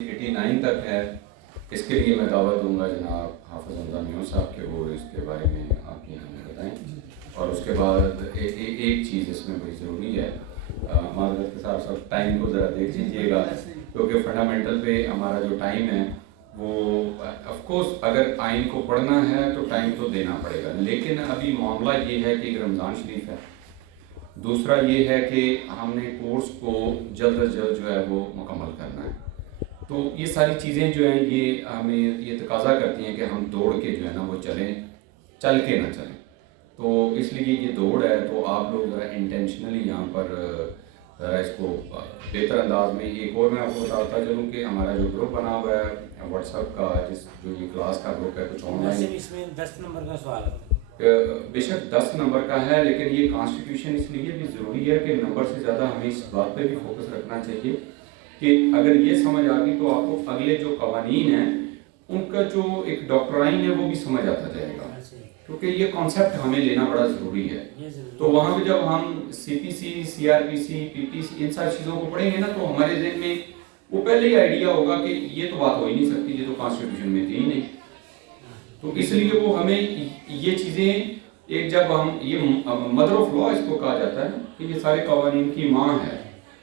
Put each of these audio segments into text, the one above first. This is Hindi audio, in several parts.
89 तक है। इसके लिए मैं दावत दूंगा जनाब हाफिज़ हमजा मियां साहब के, वो इसके बारे में आपकी हमें बताएं। और उसके बाद एक चीज़ इसमें बड़ी ज़रूरी है, माज़रत के साथ साथ टाइम को ज़रा देख लीजिएगा, क्योंकि फंडामेंटल पे हमारा जो टाइम है वो ऑफ कोर्स अगर आइन को पढ़ना है तो टाइम तो देना पड़ेगा, लेकिन अभी मामला ये है कि रमज़ान शरीफ है, दूसरा ये है कि हमने कोर्स को जल्द अज जल्द जो है वो मुकम्मल करना है। तो ये सारी चीज़ें जो हैं ये हमें ये तकाजा करती हैं कि हम दौड़ के जो है ना वो चलें, चल के ना चलें। तो इसलिए ये दौड़ है, तो आप लोग ज़रा इंटेंशनली यहाँ पर ज़रा इसको बेहतर अंदाज में। एक और मैं आपको बताता चलूँ कि हमारा जो ग्रुप बना हुआ है व्हाट्सएप का, जो ये क्लास का ग्रुप है, कुछ ऑनलाइन इसमें 10 नंबर का सवाल है। बेशक 10 नंबर का है, लेकिन ये कॉन्स्टिट्यूशन इसलिए भी ज़रूरी है कि नंबर से ज़्यादा हमें इस बात पे भी फोकस रखना चाहिए कि अगर ये समझ आ गई तो आपको अगले जो कवानीन हैं उनका जो एक डॉक्ट्राइन है वो भी समझ आता जाएगा, क्योंकि ये कॉन्सेप्ट हमें लेना बड़ा ज़रूरी है। तो वहाँ पे जब हम CPC, CRPC, PPC इन सारी चीज़ों को पढ़ेंगे ना, तो हमारे जहन में वो पहले ही आइडिया होगा कि ये तो बात हो ही नहीं सकती, ये तो कॉन्स्टिट्यूशन में थी ही नहीं। तो इसलिए वो हमें ये चीज़ें एक जब हम ये मदर ऑफ लॉ इसको कहा जाता है कि ये सारे कवानीन की माँ है,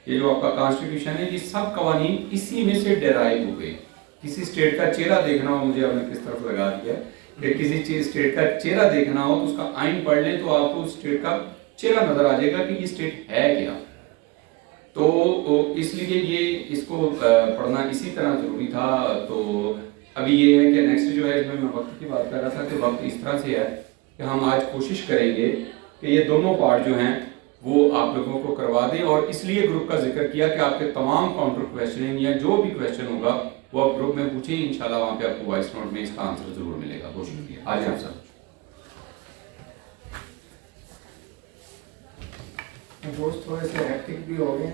ये जो आपका कॉन्स्टिट्यूशन है, ये सब कवानीन इसी में से डेराइव हुए। किसी स्टेट का चेहरा देखना हो, मुझे आपने किस तरफ लगा दिया कि किसी चीज स्टेट का चेहरा देखना हो तो उसका आइन पढ़ लें तो आपको उस स्टेट का चेहरा नजर आ जाएगा कि ये स्टेट है क्या। तो इसलिए ये इसको पढ़ना इसी तरह जरूरी था। तो अभी ये है कि नेक्स्ट जो है, इसमें मैं वक्त की बात कर रहा था कि वक्त इस तरह से है कि हम आज कोशिश करेंगे कि ये दोनों पार्ट जो हैं वो आप लोगों को करवा दें, और इसलिए ग्रुप का जिक्र किया कि आपके तमाम काउंटर क्वेश्चन या जो भी क्वेश्चन होगा वो आप ग्रुप में पूछें, इंशाल्लाह वहाँ पे आपको वॉइस नोट में इसका आंसर जरूर मिलेगा। बहुत शुक्रिया। आज आप सब दोस्त थोड़े से एक्टिव भी हो गए,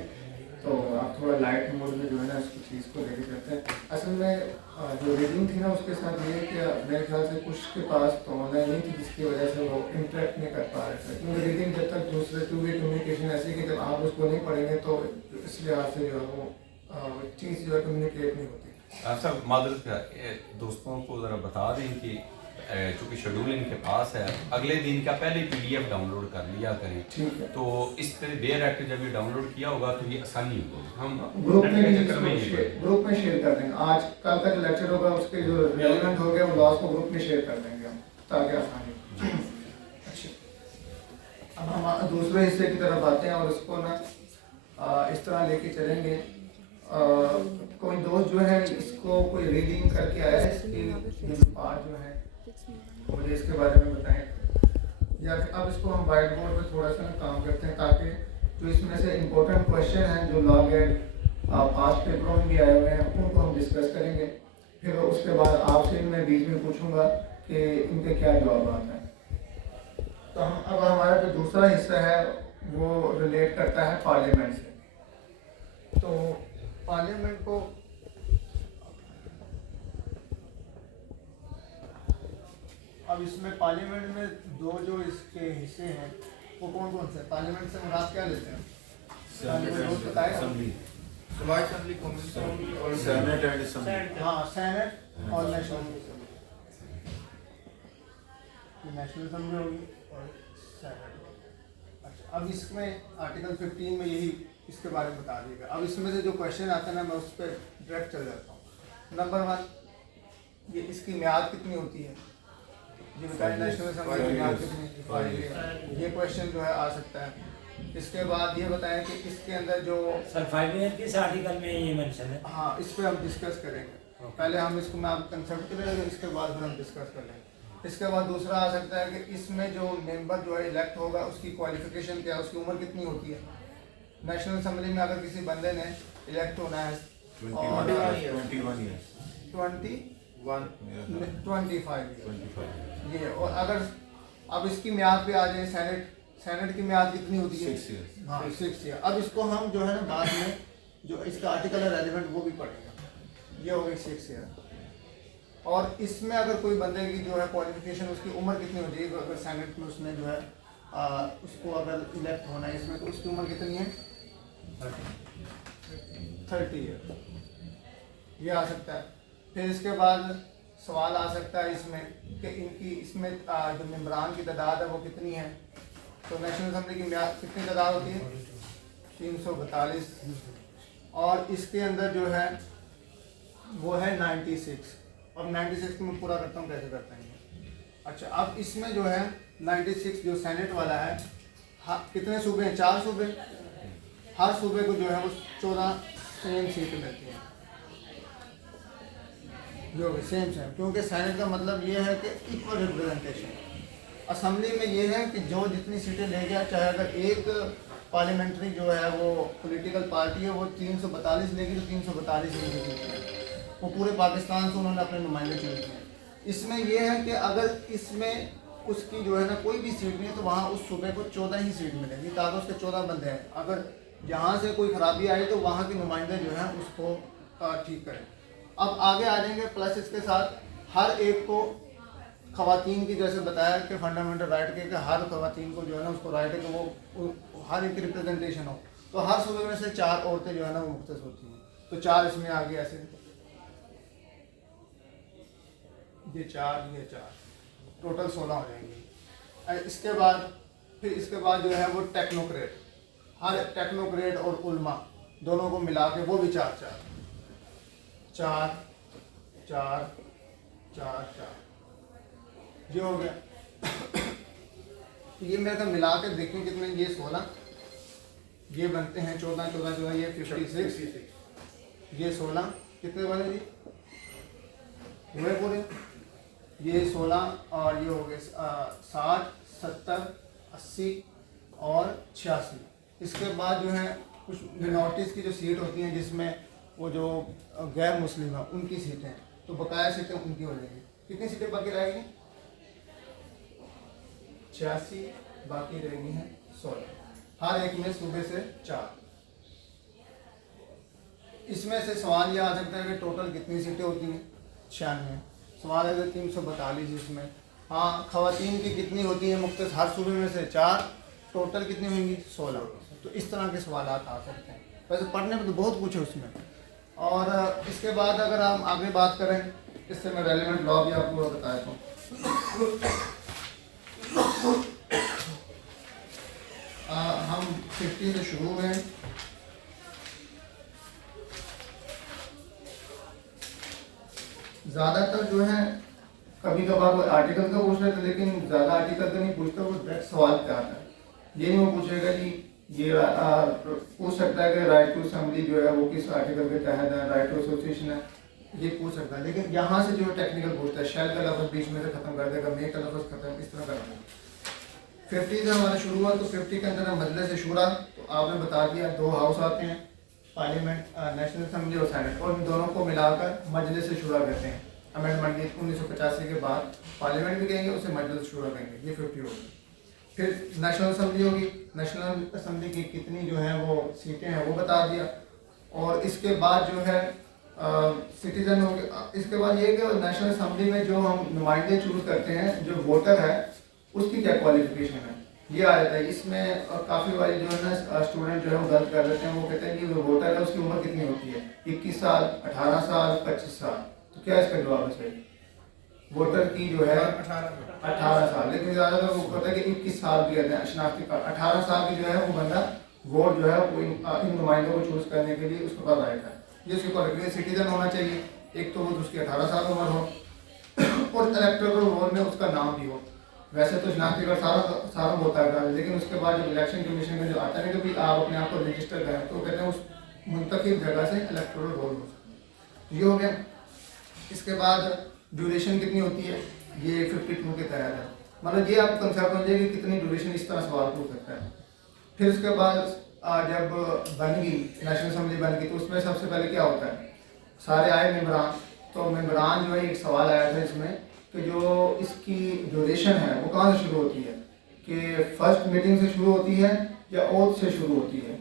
तो आप थोड़ा लाइट मोड में जो है ना इसको चीज़ को लेके करते हैं। असल में जो रीडिंग थी ना उसके साथ ये कि मेरे ख्याल से कुछ के पास तो ऑनलाइन नहीं थी, जिसकी वजह से वो इंटरेक्ट नहीं कर पा रहे थे, क्योंकि रीडिंग जब तक दूसरे टू वे कम्युनिकेशन ऐसी कि जब आप उसको नहीं पढ़ेंगे तो इस लिहाज से जो है वो चीज़ जो है कम्युनिकेट नहीं होती। सर मादरत दोस्तों को ज़रा बता दें कि चूँकि शेड्यूल इनके पास है, अगले दिन का पहले PDF डाउनलोड कर लिया करें। ठीक है, तो इस पर बेयर एक्ट जब ये डाउनलोड किया होगा तो ये आसानी होगी। हम ग्रुप में ग्रुप में शेयर कर देंगे। आज कल का जो लेक्चर होगा उसके जो रेलेवेंट हो गया वो लॉस को ग्रुप में शेयर कर देंगे हम, ताकि आसानी हो। अच्छा, अब हम दूसरे हिस्से की तरफ आते हैं और इसको ना इस तरह लेके चलेंगे। कोई दोस्त जो है इसको कोई रीडिंग करके आया है, इसकी पार्ट जो है मुझे इसके बारे में बताएं, या अब इसको हम वाइट बोर्ड पे थोड़ा सा काम करते हैं, ताकि जो इसमें से इम्पोर्टेंट क्वेश्चन हैं जो लॉग एड पास्ट पेपरों में भी आए हुए हैं उनको हम डिस्कस करेंगे। फिर उसके बाद आपसे मैं बीच में पूछूंगा कि इनके क्या जवाब आते हैं। तो हम अब हमारा जो दूसरा हिस्सा है वो रिलेट करता है पार्लियामेंट से। तो पार्लियामेंट को अब इसमें पार्लियामेंट में दो जो इसके हिस्से हैं वो कौन कौन से? पार्लियामेंट से मुराद क्या लेते हैं? असेंबली कमीशन और सेनेट एंड असेंबली। हाँ, सेनेट और नेशनल असेंबली होगी और सेनेट। अच्छा, अब इसमें आर्टिकल 15 में यही इसके बारे में बता दिएगा। अब इसमें से जो क्वेश्चन आता है ना मैं उस पर डायरेक्ट चल जाता हूँ। नंबर 1, ये इसकी म्याद कितनी होती है? ये बताइए, नेशनल असेंबली की म्याद कितनी? 5 ईयर। ये क्वेश्चन जो है आ सकता है। इसके बाद ये बताएं कि इसके अंदर जो सर 5 ईयर किस आर्टिकल में ये मेंशन है? हाँ, इस पर हम डिस्कस करेंगे। पहले हम इसको मैं आप कंसेप्ट के लिए, इसके बाद फिर हम डिस्कस कर लेंगे। इसके बाद दूसरा आ सकता है कि इसमें जो मेंबर जो है इलेक्ट होगा उसकी क्वालिफिकेशन क्या है, उसकी उम्र कितनी होती है। नेशनल असेंबली में अगर किसी बंदे ने इलेक्ट होना है 25 ये, और अगर अब इसकी म्याद पे आ जाए सेनेट की म्याद कितनी होती है? 6 ईयर। हाँ, 6 ईयर। अब इसको हम जो है ना बाद में जो इसका आर्टिकल है रेलिवेंट वो भी पढ़ेंगे। ये हो गई 6 ईयर। और इसमें अगर कोई बंदे की जो है क्वालिफिकेशन उसकी उम्र कितनी हो जाएगी, अगर सेनेट में उसने जो है उसको अगर इलेक्ट होना है इसमें, तो उसकी उम्र कितनी है? 30 ईयर। ये आ सकता है। फिर इसके बाद सवाल आ सकता है इसमें कि इनकी इसमें जो मेम्बरान की तादाद है वो कितनी है। तो नेशनल असम्बली की कितनी तादाद होती है? 342। और इसके अंदर जो है वो है 96। अब 96 को मैं पूरा करता हूँ, कैसे करते हैं। अच्छा, अब इसमें जो है 96 जो सेनेट वाला है, कितने सूबे हैं? 4 सूबे। हर सूबे को जो है वो 14 सेम सीट मिलती है, जो सेम, क्योंकि सेनेट का मतलब ये है कि इक्वल रिप्रेजेंटेशन। असम्बली में ये है कि जो जितनी सीटें ले गया, चाहे अगर एक पार्लियामेंट्री जो है वो पॉलिटिकल पार्टी है वो 342 लेगी तो 342 लेगी, वो पूरे पाकिस्तान से उन्होंने अपने नुमाइंदे चुने हैं। इसमें यह है कि अगर इसमें उसकी जो है ना कोई भी सीट नहीं है तो वहाँ उस सूबे को 14 ही सीट मिलेगी, ताकि उसके 14 बंदे हैं। अगर यहाँ से कोई खराबी आई तो वहाँ के नुमाइंदे जो हैं उसको ठीक करें। अब आगे आ जाएंगे, प्लस इसके साथ हर एक को ख़वातीन की, जैसे बताया कि फंडामेंटल राइट के हर ख़वातीन को जो है ना उसको राइट है कि वो हर एक रिप्रेजेंटेशन हो। तो हर सूबे में से 4 औरतें जो है ना वो मुख्तस होती हैं, तो 4 इसमें आ गए ऐसे, ये 4 टोटल 16 हो जाएंगे। इसके बाद फिर इसके बाद जो है वो टेक्नोक्रेट, हर टेक्नोक्रेट और उल्मा दोनों को मिला के वो भी 4 ये हो गया। ये मेरे को मिला के देखें कितने, ये 16, ये बनते हैं 14, ये 56, ये 16 कितने बने जी? हुए पूरे। ये 16 और ये हो गए 60, 70, 80 और 86। इसके बाद जो है कुछ मिनॉरिटीज़ की जो सीट होती हैं जिसमें वो जो गैर मुस्लिम है उनकी सीटें, तो बकाया सीटें उनकी हो जाएंगी। कितनी सीटें बाकी रहेगी? 86, बाकी रहेगी हैं 16, हर एक में सूबे से 4। इसमें से सवाल यह आ सकता है कि टोटल कितनी सीटें होती हैं? 96। सवाल है 342 इसमें। हाँ, ख़वातीन की कितनी होती हैं मुख्तस हर सूबे में से? 4, टोटल कितनी होंगी? 16। तो इस तरह के सवाल आ सकते हैं। वैसे पढ़ने में तो बहुत कुछ है उसमें। और इसके बाद अगर हम आगे बात करें, इससे मैं रेलिवेंट लॉ भी आपको बताया हूँ। हम 50 से शुरू में ज़्यादातर जो है कभी कभार वो आर्टिकल का पूछ रहे थे, लेकिन ज़्यादा आर्टिकल का नहीं पूछता, वो डायरेक्ट सवाल पे आता है। ये नहीं वो पूछेगा कि ये पूछ सकता है कि राइट टू असेंबली जो है वो किस आर्टिकल के तहत है, राइट टू एसोसिएशन है, ये पूछ सकता है। लेकिन यहाँ से जो टेक्निकल पूछता है, शैल का लफ्ज़ बीच में से ख़त्म कर देगा, मे का लफ्ज़ ख़त्म, इस तरह करना है। 50 से हमारा शुरू हुआ, तो 50 के अंदर मजलिस शुरा, तो आपने बता दिया 2 हाउस आते हैं, पार्लियामेंट, नेशनल असेंबली और सेनेट, और इन दोनों को मिलाकर मजलिस शुरा कहते हैं। अमेंडमेंट 1985 के बाद पार्लियामेंट भी कहेंगे, उसे मजलिस शुरा कहेंगे। ये 50 होगी। फिर नेशनल असेंबली होगी, नेशनल असेंबली की कितनी जो है वो सीटें हैं वो बता दिया। और इसके बाद जो है सिटीजन हो गया। इसके बाद ये कि नेशनल असेंबली में जो हम नुमाइंदे चूज़ करते हैं, जो वोटर है उसकी क्या क्वालिफिकेशन है, ये आ जाता है। इसमें काफ़ी बारी जो है ना स्टूडेंट जो है वो गलत कर देते हैं। वो कहते हैं कि जो वोटर है उसकी उम्र कितनी होती है? 21 साल, 18 साल, 25 साल। तो क्या इसका जवाब है सही? वोटर की जो है 18 साल, लेकिन ज़्यादातर वो कहता है कि 21 साल भी कहते हैं शनाख्ती कार्ड। 18 साल की जो है वो बंदा वोट जो है वो इन नुमाइंदों को चूज़ करने के लिए उसके पास राइट है। ये उसकी क्वालिफिकेशन सिटीजन होना चाहिए, एक तो वो उसकी 18 साल उम्र हो और इलेक्टोरल रोल में उसका नाम भी हो। वैसे तो शनाख्ती कार्ड सारा होता है, लेकिन उसके बाद जब इलेक्शन कमीशन में जो आता है कि भाई आप अपने आप को रजिस्टर करें, तो कहते हैं उस मुंतखब जगह से इलेक्टोरल रोल हो। ये हो गया। इसके बाद ड्यूरेशन कितनी होती है? ये 52 के तहत है। मतलब ये आपको कंसेप्ट हो जाएगी कि कितनी ड्यूरेशन इस तरह सवाल पूछ सकता है। फिर उसके बाद जब बन गई नेशनल असेंबली बन गई, तो उसमें सबसे पहले क्या होता है? सारे आए मेंबरान, तो मेंबरान जो है एक सवाल आया था इसमें कि जो इसकी ड्यूरेशन है वो कहाँ से शुरू होती है, कि फर्स्ट मीटिंग से शुरू होती है या ओथ से शुरू होती है?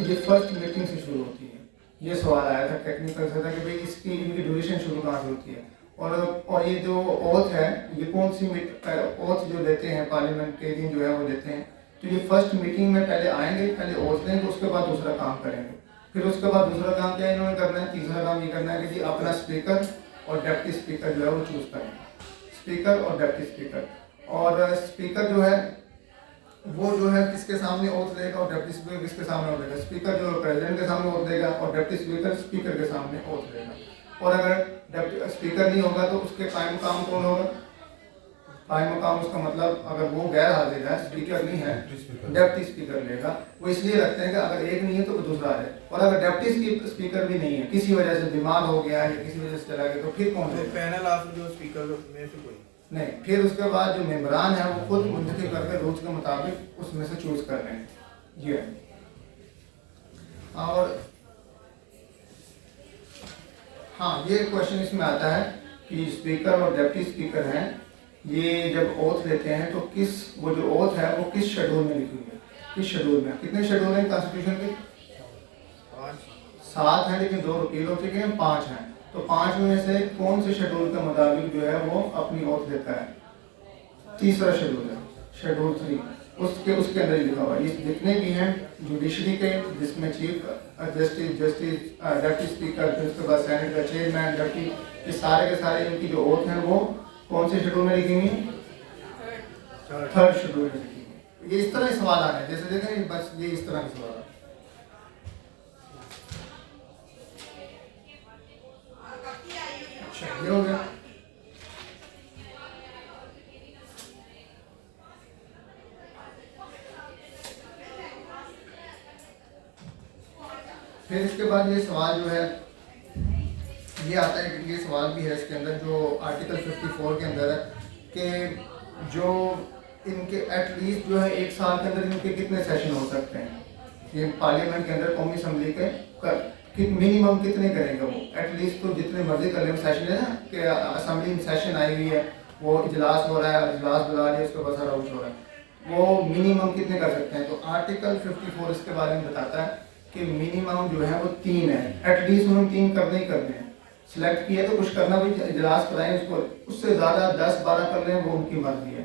ये फर्स्ट मीटिंग से शुरू होती है। ये सवाल आया था टेक्निकल से था कि भाई इसकी इनकी ड्यूरेशन शुरू कहाँ से होती है। और ये जो ओथ है, ये कौन सी ओथ जो देते हैं पार्लियामेंटेरियन जो है वो देते हैं, तो ये फर्स्ट मीटिंग में पहले आएंगे, पहले ओथ देंगे, उसके बाद दूसरा काम करेंगे। फिर उसके बाद दूसरा काम क्या इन्होंने करना है, तीसरा काम ये करना है कि जी अपना स्पीकर और डिप्टी स्पीकर जो है वो चूज़ करें, स्पीकर और डिप्टी स्पीकर। और स्पीकर जो है वो जो है किसके सामने ओथ देगा और डिप्टी स्पीकर किसके सामने ओथ देगा। स्पीकर जो प्रेसिडेंट के सामने ओथ देगा और डिप्टी स्पीकर स्पीकर के सामने ओथ देगा। और अगर स्पीकर नहीं होगा तो उसके कायम मकाम कौन होगा, कायम मकाम उसका मतलब अगर वो गैर हाजिर है, स्पीकर नहीं है, डिप्टी स्पीकर लेगा। वो इसलिए रखते हैं कि अगर एक नहीं है तो दूसरा है, और अगर डिप्टी स्पीकर भी नहीं है, किसी वजह से बीमार हो गया है या किसी वजह से चला गया, तो फिर कौन होगा? पैनल ऑफ जो स्पीकर में से कोई नहीं, फिर उसके बाद जो मेंबरान है वो खुद मुंतखब करके रूल्स के मुताबिक उसमें से चूज कर रहे हैं। ये और हाँ, ये क्वेश्चन इसमें आता है कि स्पीकर और डिप्टी स्पीकर हैं, ये जब ओथ लेते हैं तो किस, वो जो ओथ है वो किस शेड्यूल में लिखी हुई है, किस शेड्यूल में? कितने शेड्यूल हैं कॉन्स्टिट्यूशन के? 7 हैं, लेकिन 2 रिपील हो चुके हैं, 5 हैं। तो 5 में से कौन से शेड्यूल के मुताबिक जो है वो अपनी ओथ लेता है? तीसरा शेड्यूल है, शेड्यूल 3, उसके अंदर ही लिखा हुआ है। ये जितने भी हैं जुडिशरी के, जिसमें चीफ जस्टिस डिप्टी स्पीकर, फिर उसके बाद सेनेट का चेयरमैन, डिप्टी, ये सारे के सारे इनकी जो ओथ हैं वो कौन से शेड्यूल में लिखेंगे? 3rd शेड्यूल में लिखेंगे। ये इस तरह के सवाल आ रहे हैं, जैसे देखें बस ये इस तरह के सवाल आ रहे हैं। ये हो गया। फिर इसके बाद ये सवाल जो है ये आता है कि ये सवाल भी है इसके अंदर जो आर्टिकल 54 के अंदर है कि जो इनके एटलीस्ट जो है 1 साल के अंदर इनके कितने सेशन हो सकते हैं। ये पार्लियामेंट के अंदर कौमी असम्बली के मिनिमम कितने करेंगे वो, एटलीस्ट तो जितने मर्जी कर लें। सेशन है ना कि असम्बली में सेशन आई हुई है, वो इजलास हो रहा है, इजलास बुला लिया, उसके बाद सारा कुछ हो रहा है, वो मिनिमम कितने कर सकते हैं। तो आर्टिकल 54 इसके बारे में बताता है कि मिनिमम जो है वो 3 है, एटलीस्ट उन्होंने 3 करने ही करने हैं। सिलेक्ट किया तो कुछ करना भी, इजलास कराएं उसको, उससे ज़्यादा 10-12 कर रहे हैं वो उनकी मर्जी है।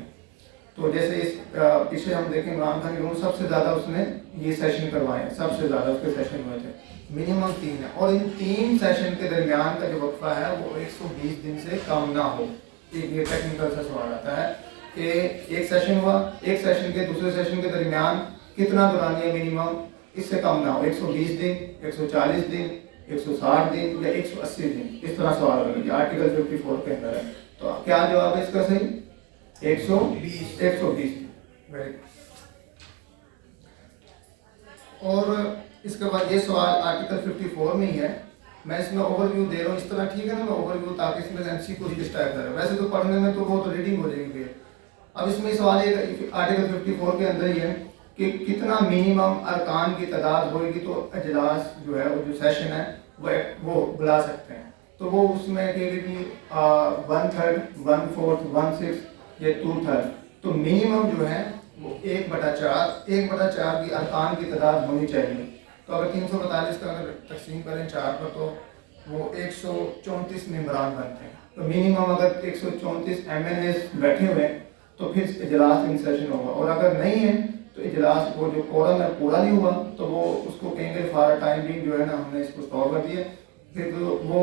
तो जैसे इस पीछे हम देखें इमरान खान के सबसे ज़्यादा उसने ये सेशन करवाए, सबसे ज़्यादा उसके सेशन हुए थे, मिनिमम 3 है। और इन 3 सेशन के दरमियान का जो वक्फा है वो 120 दिन से कम ना हो। ये टेक्निकल सा सवाल आता है कि एक सेशन हुआ, एक सेशन के दूसरे सेशन के दरमियान कितना दौरानिया मिनिमम इससे कम ना हो, 120 दिन, 140 दिन, 160 दिन या 180 दिन, इस तरह सवाल होगा। आर्टिकल 54 के अंदर है। तो क्या जवाब है इसका सही? 120। और इसके बाद ये सवाल आर्टिकल 54 में ही है, मैं इसमें ओवरव्यू दे रहा हूँ इस तरह, ठीक है ना, मैं ओवरव्यू ताकि इसमें एमसीक्यू किस टाइप का है। वैसे तो पढ़ने में तो वो तो रीडिंग हो जाएगी। अब इसमें सवाल ये आर्टिकल 54 के अंदर ही है कि कितना मिनिमम अरकान की तादाद होगी तो अजलास जो है वो जो सेशन है वो बुला सकते हैं। तो वो उसमें कि 1/3, 1/4, 1/6 या 2/3। तो मिनिमम जो है वो 1/4 की अरकान की तादाद होनी चाहिए। तो अगर 342 का अगर तकसीम करें 4 पर तो वो 134 मेंबरान बनते हैं। तो मिनिमम अगर 134 MNAs बैठे हुए हैं तो फिर इजलास इन सेशन होगा। और अगर नहीं है तो इजलास वो जो कोरम है पूरा नहीं हुआ तो वो उसको कहेंगे फॉर टाइम बिंग जो है ना हमने इसको स्टॉप कर दिया। फिर वो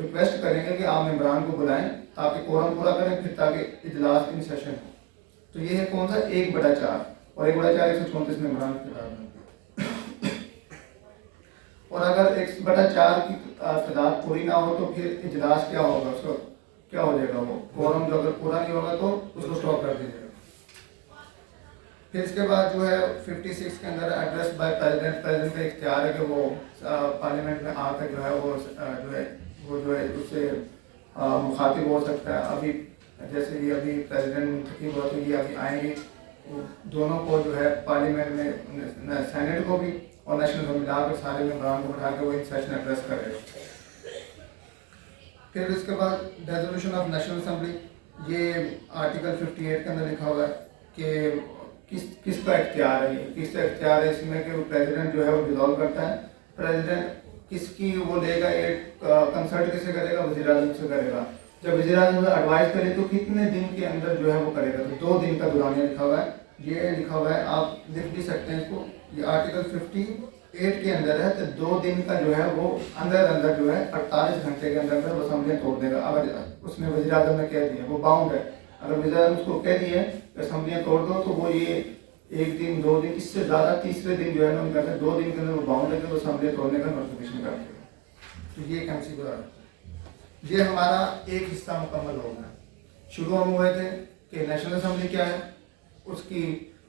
रिक्वेस्ट करेंगे कि आप मेंबरान को बुलाएं ताकि कोरम पूरा करें, फिर ताकि इजलास इन सेशन हो। तो ये है कौन सा 1/4 और 1/4 134 मेंबरान के बराबर। और अगर 1/4 की तादाद पूरी ना हो तो फिर इजलास क्या होगा, उसको क्या हो जाएगा, वो कोरम जो अगर पूरा नहीं होगा तो उसको स्टॉप कर दीजिएगा। फिर इसके बाद जो है 56 के अंदर एड्रेस बाय प्रेसिडेंट का इख्तियार है कि वो पार्लियामेंट में आकर जो है वो उससे मुखातिब हो सकता है। अभी जैसे ये अभी प्रेसिडेंट मुंतखब हुआ तो ये अभी आएंगे, दोनों को जो है पार्लियामेंट में सेनेट को भी और नेशनल को मिलाकर सारे मेंबरान को उठा के वो इन सेशन एड्रेस करेगा। फिर इसके बाद रेजोल्यूशन ऑफ नेशनल असेंबली, ये आर्टिकल 58 के अंदर लिखा हुआ है कि किसका इख्तियार है, ये किसका इख्तियार है इसमें कि वो प्रेसिडेंट जो है वो डिसॉल्व करता है। प्रेसिडेंट किसकी वो लेगा, एक कंसल्ट किसे करेगा, वज़ीर-ए-आज़म से करेगा। जब वज़ीर-ए-आज़म एडवाइस करे तो कितने दिन के अंदर जो है वो करेगा, तो 2 दिन का दौरानिया लिखा हुआ है। ये लिखा हुआ है, आप लिख भी सकते हैं इसको, ये आर्टिकल 50 8 के अंदर है तो 2 दिन का जो है वो अंदर जो है 48 घंटे के अंदर वो असम्बलियाँ तोड़ देगा। अगर उसने वज़ीर आज़म ने कह दिया, वो बाउंड है, अगर वज़ीर आज़म उसको कह दिए कि असम्बलियाँ तोड़ दो, तो वो ये 1 दिन 2 दिन इससे ज़्यादा तीसरे दिन जो है ना उनका 2 दिन के अंदर वो बाउंड है कि वो असम्बलियाँ तोड़ने का नोटिफिकेशन कर देगा। तो ये एक एमसी को ये हमारा एक हिस्सा मुकम्मल हो गया। शुरू हम हुए थे कि नेशनल असम्बली क्या है, उसकी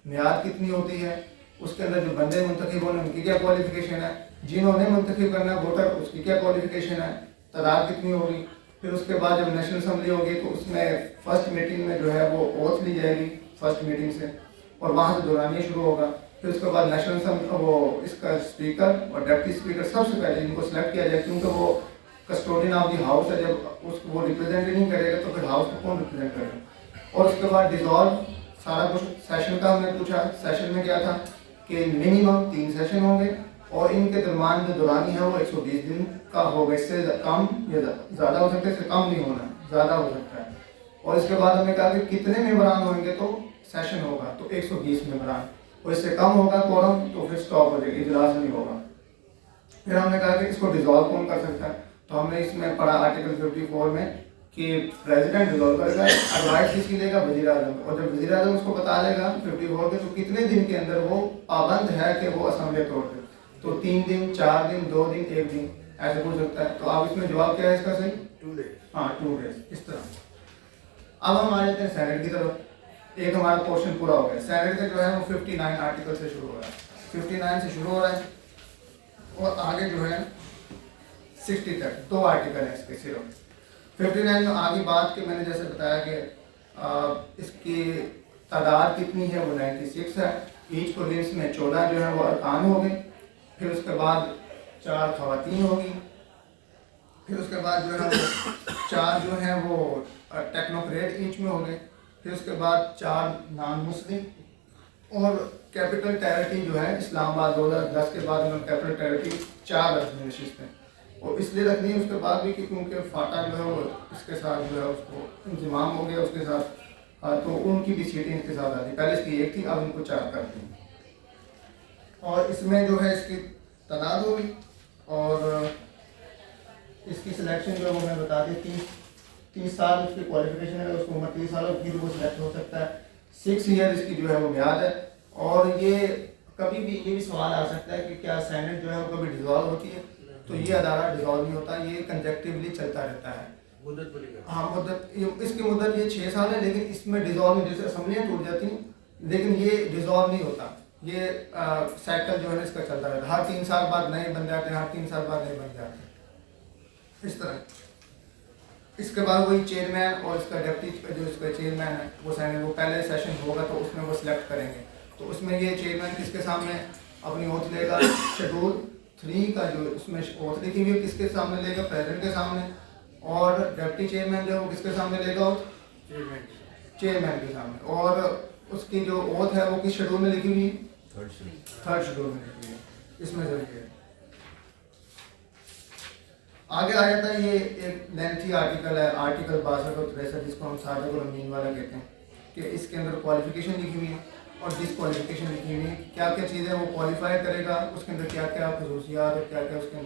मियाद कितनी होती है, उसके अंदर जो बंदे मुंतखब होने उनकी क्या क्वालिफिकेशन है, जिन्होंने मुंतखब करना वोटर उसकी क्या क्वालिफिकेशन है, तादाद कितनी होगी। फिर उसके बाद जब नेशनल असम्बली होगी तो उसमें फर्स्ट मीटिंग में जो है वो ओथ ली जाएगी फर्स्ट मीटिंग से, और वहाँ से दौरानिया शुरू होगा। फिर उसके बाद नेशनल असम्बली वो इसका स्पीकर और डिप्टी स्पीकर सबसे पहले इनको सेलेक्ट किया जाए, क्योंकि वो कस्टोडियन ऑफ द हाउस है। जब उसको वो रिप्रेजेंट नहीं करेगा तो फिर हाउस को कौन रिप्रेजेंट करेगा। और उसके बाद डिजॉल्व सारा कुछ सेशन का हमने पूछा। सेशन में क्या था कि मिनिमम 3 सेशन होंगे और इनके दरमियान जो दौरानी है वो 120 दिन का होगा, इससे कम या ज़्यादा हो सकता है, इससे कम नहीं होना, ज़्यादा हो सकता है। और इसके बाद हमने कहा कि कितने मेंबरान होंगे तो सेशन होगा, तो 120 मेंबरान, और इससे कम होगा कोरम तो फिर स्टॉप हो जाएगा, इजलास नहीं होगा। फिर हमने कहा कि इसको डिजॉल्व कौन कर सकता है, तो हमने इसमें पढ़ा आर्टिकल 54 में कि प्रेसिडेंट डिजॉल्व करेगा, एडवाइस किसकी लेगा, वज़ीर आज़म। और जब वज़ीर आज़म उसको बता देगा 54 के, तो कितने दिन के अंदर वो पाबंद है कि वो असम्बली तोड़ दे, तो 3 दिन, 4 दिन, 2 दिन, 1 दिन ऐसे पूछ सकता है। तो आप इसमें जवाब क्या है इसका सही? 2 days। हाँ 2 डेज इस तरह। अब हम आ जाते हैं सेनेट की तरफ। एक हमारा पोर्शन पूरा हो गया। सेनेट का जो है वो 59 आर्टिकल से शुरू हो रहा है, 59 से शुरू हो रहा है और आगे जो है 60 तक 2 आर्टिकल है इसके सिर्फ। 59 में आगे बात के मैंने जैसे बताया कि इसकी तादाद कितनी है वो 96 है। ईच प्रोविंस में 14 जो है वो अरकान हो गए। फिर उसके बाद 4 खवातीन होगी। फिर उसके बाद जो है वो 4 जो हैं वो टेक्नोक्रेट ईच में हो गए। फिर उसके बाद 4 नॉन मुस्लिम, और कैपिटल टेरिटरी जो है इस्लामाबाद 2010 के बाद उन्होंने कैपिटल टेरिटरी 4 रखनी नशिस्त है, और इसलिए रखनी है उसके बाद भी कि क्योंकि फाटा जो है वो इसके साथ जो है उसको इंतजाम हो गया उसके साथ, तो उनकी भी सीटें इसके साथ आती। पहले इसकी 1 थी, अब उनको 4 कर दी। और इसमें जो है इसकी तादाद होगी और इसकी सिलेक्शन जो है वो मैं बता दी 30 साल उसकी क्वालिफिकेशन है, उसको उम्र 30 साल होगी तो वो सिलेक्ट हो सकता है। 6 ईयर इसकी जो है वो म्याद है। और ये कभी भी ये भी सवाल आ सकता है कि क्या सेनेट जो है वो कभी डिजॉल्व होती है, तो ये अदारा डिजॉल्व नहीं होता, ये कंजेक्टिवली चलता रहता है। मुद्दत पूरी कर। हाँ मुद्दत, इसकी मुद्दत ये 6 साल है, लेकिन इसमें डिजॉल्व नहीं, जैसे असम्बलियाँ टूट जाती हैं लेकिन ये डिजॉल्व नहीं होता। ये साइकिल जो है ना इसका चलता रहता है, हर 3 साल बाद नए बन जाते हैं, हर 3 साल बाद नए बन जाते हैं, इस तरह। इसके बाद वही चेयरमैन और इसका डिप्टी जो इसका चेयरमैन है वो सेनेट, वो पहले सेशन होगा तो उसमें वो सिलेक्ट करेंगे। तो उसमें ये चेयरमैन किसके सामने अपनी ओथ लेगा, शेड्यूल 3 का जो उसमें ओथ लिखी हुई किसके सामने लेगा, प्रेसिडेंट के सामने। और डिप्टी चेयरमैन जो है वो किसके सामने लेगा, चेयरमैन के सामने। और उसकी जो ओथ है वो किस शेड्यूल में लिखी हुई, 3rd शेड्यूल में लिखी हुई है, इसमें जरूरी है। आगे आ जाता है, ये एक लेंथी आर्टिकल है, आर्टिकल 62 और 63, जिसको हम साबिक और अमीन वाला कहते हैं, कि इसके अंदर क्वालिफिकेशन लिखी हुई है और डिसक्वालिफिकेशन लिखी हुई है, क्या क्या चीज़ें वो क्वालिफाई करेगा, उसके अंदर क्या क्या खसूसियात और क्या क्या उसके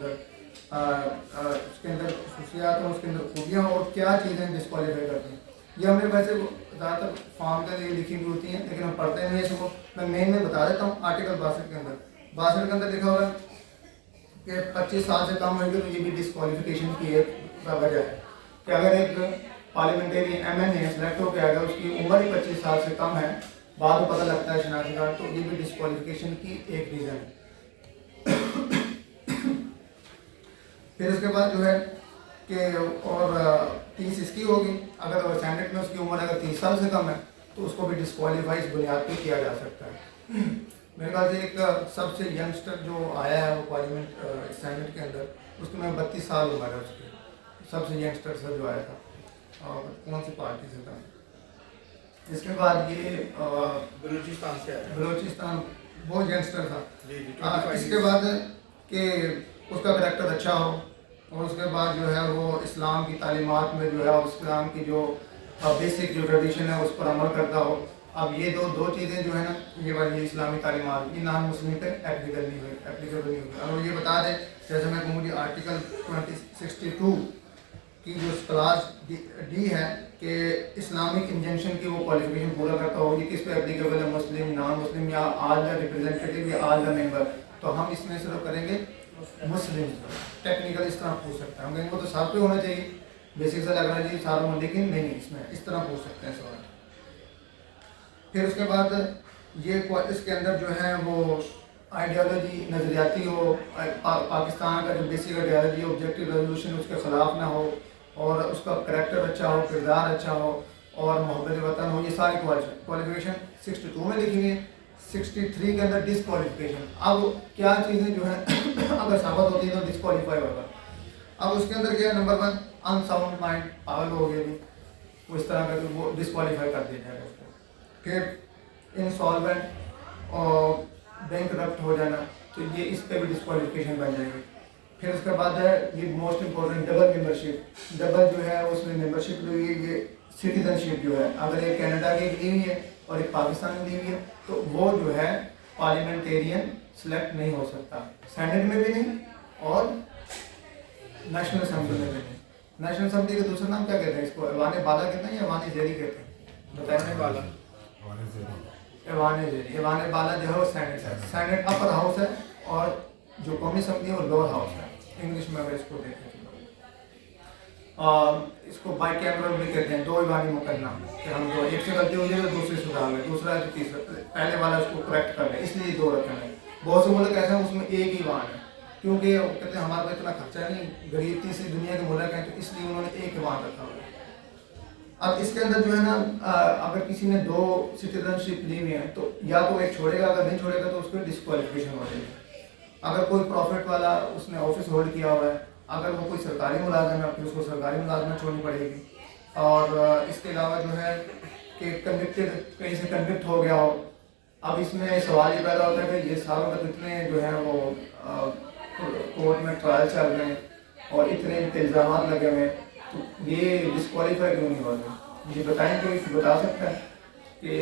अंदर खसूसियात और उसके अंदर खूबियाँ और क्या चीज़ें डिसक्वालीफाई करती हैं। ये हमने वैसे ज़्यादातर फॉर्म के लिए लिखी हुई होती हैं, लेकिन हम पढ़ते नहीं है इसको। मैं मेन में बता देता हूँ। आर्टिकल 62 के अंदर, 62 के अंदर लिखा होगा कि 25 साल से कम होगी तो ये भी डिसक्वालिफिकेशन की एक वजह है कि अगर एक पार्लियामेंटेरियन MNA सेलेक्ट होकर आएगा, उसकी उम्र ही 25 साल से कम है, बाद में पता लगता है शनाख्ती कार्ड, तो ये भी डिसक्वालिफिकेशन की एक रीज़न है। फिर उसके बाद जो है कि और 30 इसकी होगी, अगर सेनेट में उसकी उम्र अगर 30 साल से कम है तो उसको भी डिसक्वालीफाई इस बुनियाद पर किया जा सकता है। मेरे ख्याल से एक सबसे यंगस्टर जो आया है वो पार्लियामेंट सेनेट के अंदर, उसमें 32 साल उम्र है उसकी, सबसे यंगस्टर से जो आया था, और कौन सी पार्टी से था। इसके बाद ये बलूचिस्तान से आया। बलूचिस्तान, वो यंगस्टर था। जी जी। इसके बाद कि उसका करैक्टर अच्छा हो, और उसके बाद जो है वो इस्लाम की तालीमात में जो है इस्लाम की जो बेसिक जो ट्रेडिशन है उस पर अमल करता हो। अब ये दो चीज़ें जो है ना, ये वाली इस्लामी तालीमात ये नॉन मुस्लिम पे एप्लीकेबल नहीं हुई। और ये बता दें, जैसे मैं कहूँ आर्टिकल 2062 की जो क्लास डी है कि इस्लामिक इंजेक्शन की वो क्वालिफिकेशन पूरा करता हो, ये किस पे एप्लीकेबल है, मुस्लिम, नॉन मुस्लिम या आल द रिप्रेजेंटेटिव या आल द मेंबर। तो हम इसमें सिर्फ करेंगे मुस्लिम। टेक्निकल इस तरह पूछ सकते हैं, हम कहेंगे वो तो साथ पे होना चाहिए, बेसिक से लग रहा है जी सारों में, लेकिन नहीं, इसमें इस तरह पूछ सकते हैं सवाल। फिर उसके बाद ये इसके अंदर जो है वो आइडियोलॉजी नज़रियाती हो, पाकिस्तान का जो बेसिक आइडियोलॉजी ऑब्जेक्टिव रेजोल्यूशन उसके ख़िलाफ़ ना हो, और उसका करैक्टर अच्छा हो, किरदार अच्छा हो, और मोहब्बत वतन हो, ये सारी क्वालिफिकेशन 62 में लिखी है। 63 के अंदर डिसक्वालिफिकेशन। अब क्या चीज़ें जो है अगर साबित होती है तो डिसक्वालीफाई होगा। अब उसके अंदर क्या है, नंबर 1 अनसाउंड माइंड, पागल हो गया भी, वो इस तरह का तो वो डिसक्वालीफाई कर दिया जाएगा उसको। फिर इंसॉल्वेंट और बैंक करप्ट हो जाना, तो ये इस पर भी डिसक्वालिफिकेशन बन जाएगी। फिर उसके बाद है ये most important double membership. Double जो है उसमें मेंबरशिप ली हुई है, ये सिटीजनशिप जो है, अगर एक कनाडा की ली हुई है और एक पाकिस्तान की ली हुई है तो वो जो है पार्लियामेंटेरियन सेलेक्ट नहीं हो सकता, सेनेट में भी नहीं और नेशनल असेंबली में भी नहीं। नेशनल असेंबली का दूसरा नाम क्या कहते हैं, इसको ऐवान बाला कहते हैं या ऐवान ज़ेरी कहते हैं, बताने वाला। ऐवान बाला जो है वो सेनेट है, सेनेट अपर हाउस है, और जो कौमी असेंबली है वो लोअर हाउस है इंग्लिश में अगर इसको देखें। इसको बाई कैमरल भी कहते हैं, 2 ईवानी मुकदमा, कि हम जो एक से गलती हो जाए तो दूसरी सुधार लें, दूसरा जो तीसरा, पहले वाला उसको करेक्ट कर लें, इसलिए 2 रखे हैं। बहुत से मुल्क ऐसे हैं उसमें एक ही ईवान है, क्योंकि कहते हैं हमारे पास इतना खर्चा नहीं, गरीब तीसरी दुनिया के मुल्क हैं, तो इसलिए उन्होंने एक ईवान रखा हुआ है। अब इसके अंदर जो है ना, अगर किसी ने 2 सिटीजनशिप ली हुई है तो या तो एक छोड़ेगा, अगर नहीं छोड़ेगा तो उसको डिस्क्वालिफिकेशन हो जाएगी। अगर कोई प्रॉफिट वाला उसने ऑफिस होल्ड किया हुआ है, अगर वो कोई सरकारी मुलाजिम है फिर उसको सरकारी मुलाजमत छोड़नी पड़ेगी। और इसके अलावा जो है कि कन्विक्टेड, कहीं से कन्विक्ट हो गया हो। अब इसमें सवाल ये पैदा होता है कि ये सालों तक इतने जो है वो कोर्ट में ट्रायल चल रहे हैं और इतने इल्ज़ाम लगे हुए हैं, तो ये डिस्क्वालीफाई क्यों नहीं हो रहे, ये बताएं, कोई बता सकता है कि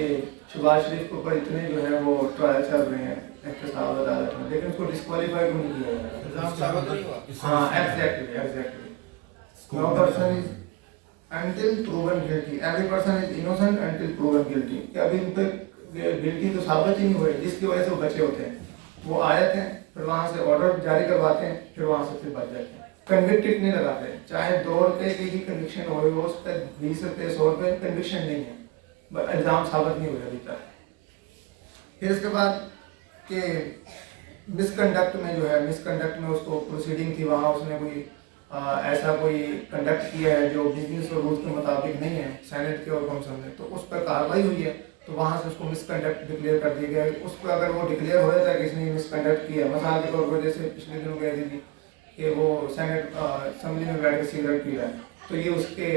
शहबाज शरीफ के ऊपर इतने जो है वो ट्रायल चल रहे हैं एहतसाब अदालत में, लेकिन उसको डिस्क्वालीफाई क्यों नहीं किया जा रहा? हाँ, exactly. No person is until proven guilty, every person is innocent until proven guilty। कि अभी उन पे गिल्टी तो साबित ही नहीं हुए, जिसकी वजह से वो बचे होते हैं, वो आ जाते हैं, फिर वहाँ से ऑर्डर जारी करवाते हैं, फिर वहाँ से फिर बच जाते हैं, कन्विक्टेड नहीं लगाते, चाहे 2 रुपये की ही कन्विक्शन हो, उस पर 20 रुपये 100 रुपये कन्विक्शन नहीं है, बस इल्ज़ाम साबित नहीं हुए अभी तक। फिर इसके बाद कि मिसकंडक्ट में जो है, मिसकंडक्ट में उसको प्रोसीडिंग थी, वहाँ उसने कोई ऐसा कोई कंडक्ट किया है जो बिजनेस और रूल्स के मुताबिक नहीं है सेनेट के और कौंसिल में, तो उस पर कार्रवाई हुई है, तो वहाँ से उसको मिसकंडक्ट डिक्लेयर कर दिया गया है। उस पर अगर वो डिक्लेयर हो जाता है कि इसने मिसकंडक्ट किया, मिसाल के तौर पर जैसे पिछले दिनों कह दी थी कि वो सेनेट असेंबली में बैठ कर सिगरेट पी रहा है, तो ये उसके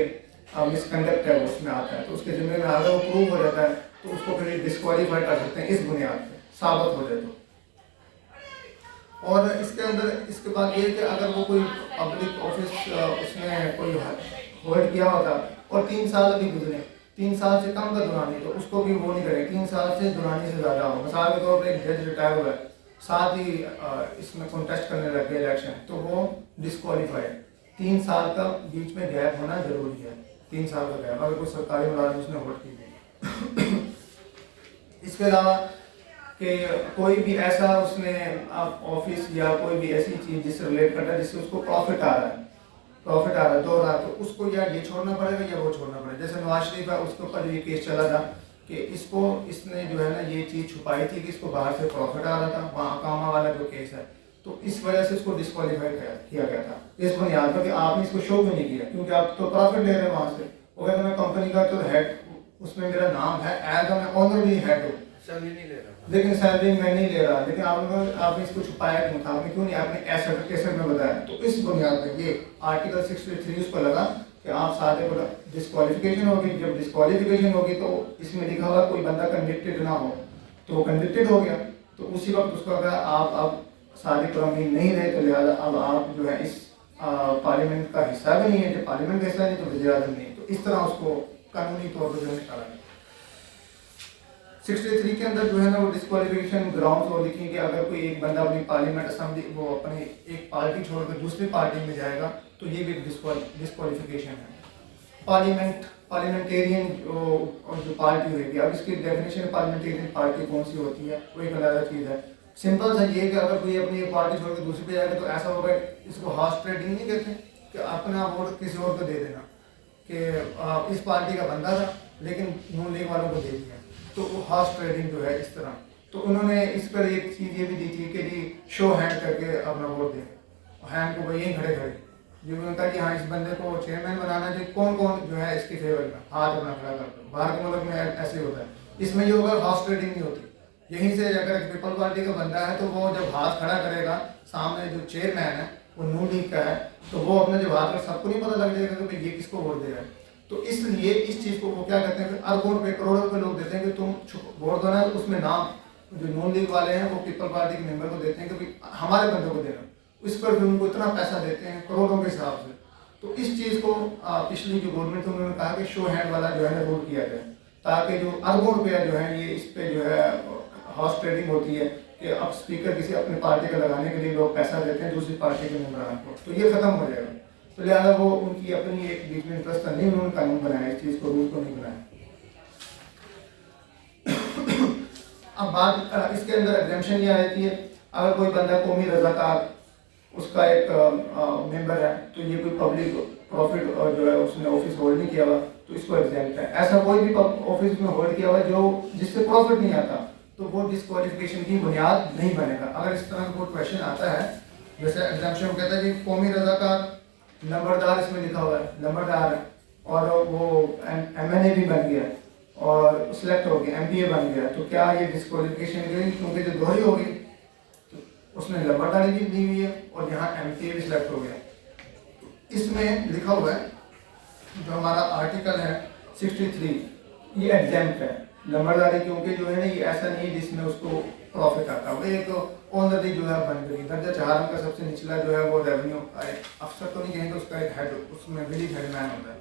मिसकंडक्ट है, वो उसमें आता है, तो उसके जिम्मे में अगर वो प्रूव हो जाता है तो उसको फिर डिस्क्वालीफाई कर सकते हैं इस बुनियाद पर, साबित हो जाए तो। और इसके अंदर इसके बाद ये कि अगर वो कोई पब्लिक ऑफिस उसने कोई होल्ड किया होता और 3 साल अभी गुजरे, 3 साल से कम का दुरानी, तो उसको भी वो नहीं करेगा, 3 साल से दुरानी से ज़्यादा हो। मिसाल के तौर पर एक जज रिटायर हुआ है, साथ ही इसमें कॉन्टेस्ट करने लग गए इलेक्शन, तो वो डिस्क्वालीफाई। 3 साल का बीच में गैप होना जरूरी है, 3 साल का गैप, अगर कोई सरकारी मुलाजिम उसने होल्ड की। इसके अलावा कि कोई भी ऐसा उसने ऑफिस या कोई भी ऐसी चीज़ जिससे रिलेट करता है जिससे उसको प्रॉफिट आ रहा है 2 रात, तो उसको या ये छोड़ना पड़ेगा या वो छोड़ना पड़ेगा। जैसे नवाज शरीफ है, उसके ऊपर ये केस चला था कि इसने जो है ना ये चीज़ छुपाई थी कि इसको बाहर से प्रॉफिट आ रहा था, वहाँ कामा वाला जो केस है, तो इस वजह से इसको डिस्क्वालीफाई किया गया था इस बुनियाद पर कि आपने इसको शो क्यों नहीं किया, क्योंकि आप तो प्रॉफिट ले रहे हैं वहाँ से। वो कहते मैं कंपनी का तो हेड, उसमें मेरा नाम है, एज मैं ऑनररी हेड हूँ, लेकिन सैलरी मैं नहीं ले रहा, लेकिन आपने इसको छुपाया क्यों था, आपने क्यों नहीं, आपने एसेट में बताया। तो इस बुनियाद पर ये आर्टिकल 63 उस पर लगा कि आप सारे को डिस्क्वालिफिकेशन होगी। जब डिस्क्वालिफिकेशन होगी तो इसमें लिखा हुआ कोई बंदा कन्विक्टेड ना हो, तो वो कन्विक्टेड हो गया, तो उसी वक्त उसको अगर आप अब सादिक और अमीन नहीं रहे, तो लिहाजा अब आप जो है इस पार्लियामेंट का हिस्सा भी नहीं है, जब पार्लियामेंट का हिस्सा नहीं तो वज़ीर आज़म नहीं, तो इस तरह उसको कानूनी तौर पर जो निकाला गया। 63 के अंदर जो है ना वो डिस्क्वालिफिकेशन ग्राउंड्स और लिखी कि अगर कोई एक बंदा अपनी पार्लियामेंट असेंबली वो अपनी एक पार्टी छोड़कर दूसरी पार्टी में जाएगा तो ये भी डिस्क्वालिफिकेशन है। पार्लियामेंटेरियन जो पार्टी होगी, अब इसकी डेफिनेशन पार्लियामेंटेरियन पार्टी कौन सी होती है वो एक अलग चीज़ है। सिंपल सा ये कि अगर कोई अपनी एक पार्टी छोड़कर दूसरी पे जाएगा तो ऐसा होगा, इसको हॉर्स ट्रेडिंग नहीं कहते कि अपना वोट किसी और को दे देना कि इस पार्टी का बंदा था लेकिन नून लीग वालों को दे दिया, तो वो हॉर्स ट्रेडिंग जो है इस तरह। तो उन्होंने इस पर एक चीज़ ये भी दी थी कि जी शो हैंड करके अपना वोट दें, हैंड को वही खड़े खड़े जो उन्होंने कहा कि हाँ इस बंदे को चेयरमैन बनाना चाहिए, कौन कौन जो है इसके फेवर में हाथ अपना खड़ा कर दो। बाहर के मुल्क में ऐसे होता है, इसमें ये होगा हॉर्स ट्रेडिंग नहीं होती। यहीं से अगर पीपल पार्टी का बंदा है तो वो जब हाथ खड़ा करेगा सामने जो चेयरमैन है वो नून लीग का है, तो वो अपने जो हाथ में सबको नहीं पता लग जाएगा कि भाई ये किसको वोट दे रहा है। तो इसलिए इस चीज़ को वो क्या कहते हैं, अरबों रुपये करोड़ों रुपये लोग देते हैं कि तुम वोट दो ना, उसमें नाम जो नून लीग वाले हैं वो पीपल पार्टी के मेंबर को देते हैं कि भाई हमारे बंदों को देना, इस पर भी उनको इतना पैसा देते हैं करोड़ों के हिसाब से। तो इस चीज़ को पिछली जो गवर्नमेंट थी उन्होंने कहा कि शो हैंड वाला जो है ना रूल किया जाए, ताकि जो अरबों रुपया जो है ये इस पर जो है हॉर्स ट्रेडिंग होती है कि अब स्पीकर किसी अपनी पार्टी का लगाने के लिए लोग पैसा देते हैं दूसरी पार्टी के मेम्बरान को, तो ये खत्म हो जाएगा। तो लिहाजा वो उनकी अपनी एक बीच में इंटरेस्ट था, नहीं उन्होंने कानून बनाया, इस चीज़ को रूल को नहीं बनाया। अब बात इसके अंदर एग्जाम्पशन ये आती है, अगर कोई बंदा कौमी रजाकार उसका एक मेंबर है तो ये कोई पब्लिक प्रॉफिट जो है उसने ऑफिस होल्ड नहीं किया हुआ तो इसको एग्जाम्प्ट है। ऐसा कोई भी ऑफिस में होल्ड किया हुआ जो जिससे प्रॉफिट नहीं आता तो वो डिस्क्वालिफिकेशन की बुनियाद नहीं बनेगा। अगर इस तरह का कोई क्वेश्चन आता है, जैसे एग्जाम्पशन कहता है कि कौमी रजाकार नंबरदार, इसमें लिखा हुआ है नंबरदार है और वो MNA भी बन गया और सिलेक्ट हो गया, MPA बन गया, तो क्या ये डिस्क्वालिफिकेशन गई? क्योंकि जो दोहरी होगी तो उसने नंबरदारी भी दी हुई है और यहाँ MPA भी सिलेक्ट हो गया। इसमें लिखा हुआ है जो हमारा आर्टिकल है 63, ये एग्जाम्प्ट है नंबरदारी, क्योंकि जो है ना ये ऐसा नहीं जिसमें उसको प्रॉफिट आता है। एक तो ऑनरी जो है बन गई, दर्जा 4 का सबसे निचला जो है वो रेवेन्यू अफसर तो नहीं कहेंगे, उसका एक हेड, उसमें विलेज हेडमैन होता है।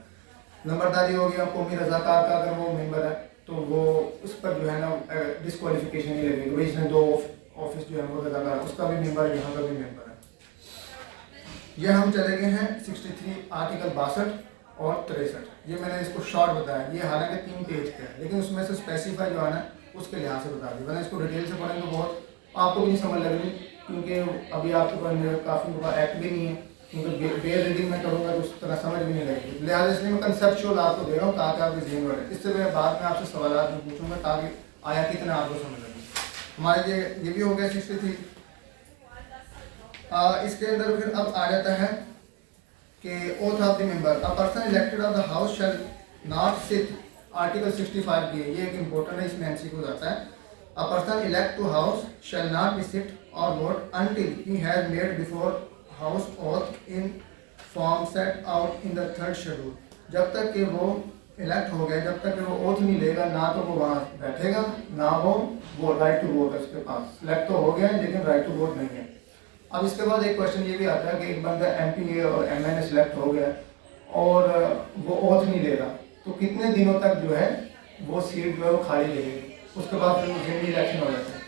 नंबरदारी हो गया, कौमी रजाकार का अगर वो मेंबर है तो वो उस पर जो है ना डिस्क्वालिफिकेशन नहीं लगेगी, भाई इसने 2 ऑफिस जो है वो रजाकार, उसका भी मेंबर है, यहाँ का भी मेंबर है। यह हम चले गए हैं 63 आर्टिकल 62 और 63, ये मैंने इसको शॉर्ट बताया, ये हालांकि 3 पेज का है लेकिन उसमें से स्पेसिफाई जो है ना उसके लिहाज से बता दिया। मैंने इसको डिटेल से पढ़ेंगे तो बहुत आपको भी नहीं समझ लगनी, क्योंकि अभी आपके पास काफ़ी एक्ट भी नहीं है, क्योंकि बेयर रीडिंग में करूँगा तो उस तरह समझ भी नहीं लगेगी। लिहाजा इसलिए मैं कंसेप्चुअल आपको दे रहा हूँ ताकि आपके जहन में रहे। इससे मैं बाद में आपसे सवाल भी पूछूंगा ताकि आया कितना आपको समझ लगे। हमारे ये भी हो गया 63। इसके अंदर फिर अब आ जाता है कि oath of the member, a person elected of the house shall not sit, article 65 की ये एक इंपॉर्टेंट है, इसमें MCQ आता है। A person elect to house shall not be sit or vote until he has made before house oath in form set out in the 3rd schedule. जब तक कि वो इलेक्ट हो गया, जब तक कि वो ओथ नहीं लेगा, ना तो वो वहाँ बैठेगा ना वो राइट टू वोट है उसके पास। सिलेक्ट तो हो गया लेकिन राइट टू वोट नहीं है। अब इसके बाद एक क्वेश्चन ये भी आता है कि एक बंदा MPA और MNA सिलेक्ट हो गया और वो ओथ नहीं ले रहा, तो कितने दिनों तक जो है वो सीट जो है वो खाली रहेगी, उसके बाद फिर जनरल इलेक्शन हो जाता है।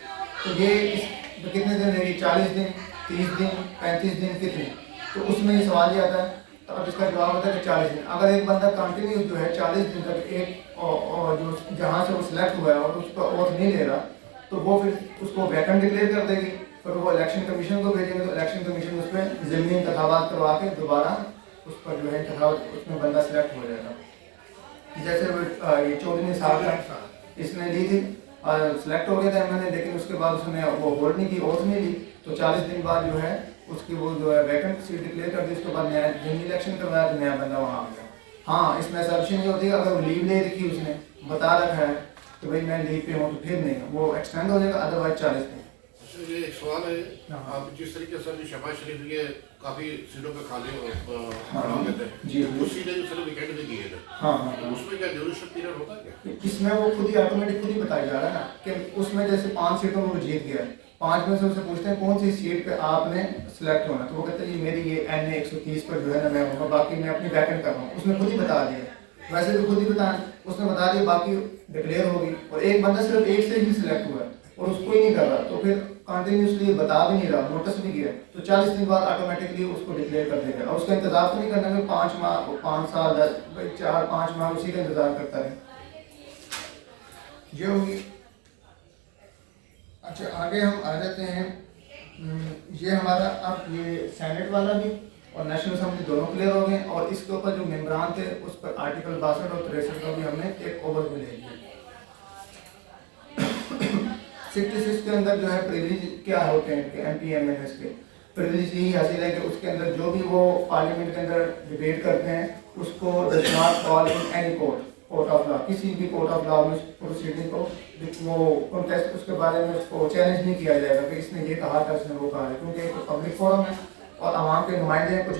तो ये तो कितने दिन रहेगी, 40 दिन, 30 दिन, 35 दिन, कितने? तो उसमें ये सवाल ये आता है, तो अब इसका जवाब होता है कि 40 दिन। अगर एक बंदा कंटिन्यू जो है 40 दिन तक एक और जो जहाँ से वो सिलेक्ट हुआ है और उसका ओथ नहीं ले रहा, तो वो फिर उसको वैकेंट डिक्लेयर कर देगी, फिर वो इलेक्शन कमीशन को भेजेंगे, तो इलेक्शन कमीशन उस पर ज़मीनी इंतखाबात करवा के दोबारा उस पर जो है इंतखाब उसमें बंदा सिलेक्ट हो जाएगा। जैसे ये 14 साल का इसने ली थी, सिलेक्ट हो गया था MNA, लेकिन उसके बाद उसने वो होल्ड नहीं की, ओथ नहीं ली, तो 40 दिन बाद जो है उसकी वो जो है वैकेंट सीट डिक्लेयर कर दी, उसके बाद नया जनरल इलेक्शन करवाया तो नया बंदा वहाँ आ गया। हाँ, इसमें असम्पशन ये होती है अगर वो लीव ले रखी उसने बता रखा है तो भाई मैं लीव पे हूँ तो फिर नहीं, वो एक्सटेंड हो जाएगा, अदरवाइज 40 दिन। ये एक सवाल है, आप जिस तरीके से अभी शहबाज शरीफ ये काफी सीटों पे खाली कहते हैं जी, उस सीटें जो सिर्फ विकेट में दिए थे, हाँ, उसमें क्या ड्यूरेशन पीरियड होता है क्या? इसमें वो खुद ही ऑटोमेटिक खुद ही बताया जा रहा है ना कि उसमें जैसे 5 सीटों में वो जीत गया, 5 में से उससे पूछते हैं कौन सी सीट पे आपने सिलेक्ट होना, तो वो कहते हैं जी मेरी ये NA 130 पर जो है ना मैं होगा, बाकी मैं अपनी वैकेंट कर रहा हूँ, उसने खुद ही बता दिया। वैसे तो खुद ही बताएं, उसने बता दिया बाकी डिक्लेयर होगी, और एक बंदा सिर्फ एक से ही सिलेक्ट हुआ है और उसको ही नहीं कर रहा, तो फिर कंटिन्यूसली बता भी नहीं रहा, नोटिस भी किया, तो 40 दिन बाद ऑटोमेटिकली उसको डिक्लेयर कर देगा। और उसका इंतजार तो नहीं करना कि 5 माह 5 साल 4-5 माह उसी का इंतजार करता रहे। ये होगी। अच्छा, आगे हम आ जाते हैं। ये हमारा अब ये सेनेट वाला भी और नेशनल असेंबली दोनों क्लियर हो गए, और इसके ऊपर जो मेम्बरान थे उस पर आर्टिकल 62 और 63 का भी हमने एक ओवरव्यू ले लिया। 66 के अंदर जो है प्रिविलेज क्या होते हैं कि MP MNS के प्रिविलेज यही हासिल है कि उसके अंदर जो भी वो पार्लियामेंट के अंदर डिबेट करते हैं उसको does not call in any court of law, किसी भी कोर्ट ऑफ लॉ में प्रोसीडिंग को वो कॉन्टेस्ट उसके बारे में उसको चैलेंज नहीं किया जाएगा कि इसने ये कहा था, इसने वो कहा है, क्योंकि एक पब्लिक फोरम है और आवाम के नुमाइंदे हैं, कुछ